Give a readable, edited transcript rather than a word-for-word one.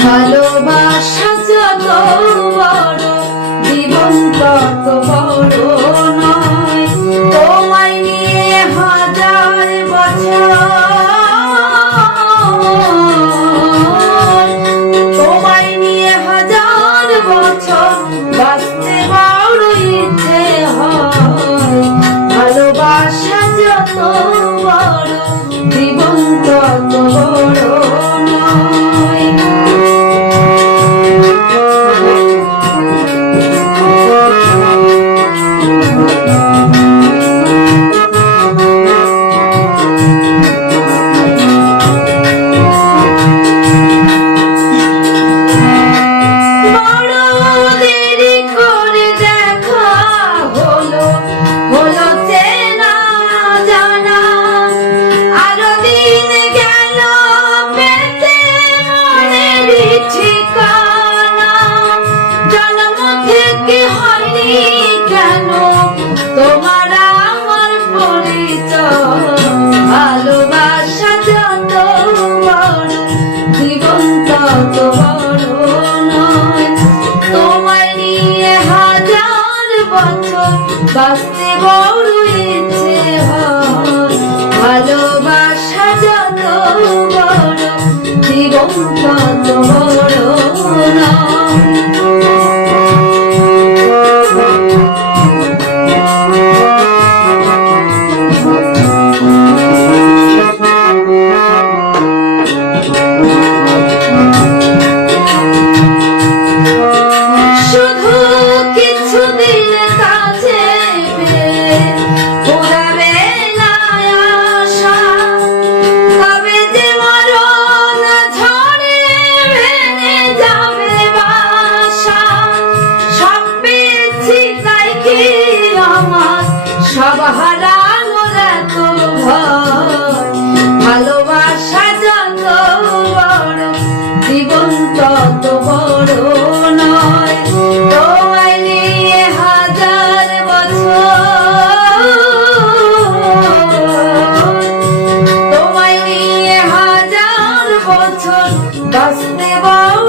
ভালোবাসা যত বড় জীবন তত বড় নয়। তোমায় নিয়ে হাজার বছর, তোমায় নিয়ে হাজার বছর বাঁচতে বড় ইচ্ছে হয়। ভালোবাসা যত বড় জীবন তত বড় নয়। ভালোবাসা যত বড় জীবন তত বড় নয়। তোমায় নিয়ে হাজার বছর বাঁচতে বড় ইচ্ছে হয়। ভালোবাসা যত বড় জীবন তত বড় নয়। সব হারানোর এত ভয়। ভালোবাসা যত বড় জীবন তত বড় নয়। তোমায় নিয়ে হাজার বছর, তোমায় নিয়ে হাজার বছর বাঁচতে বড়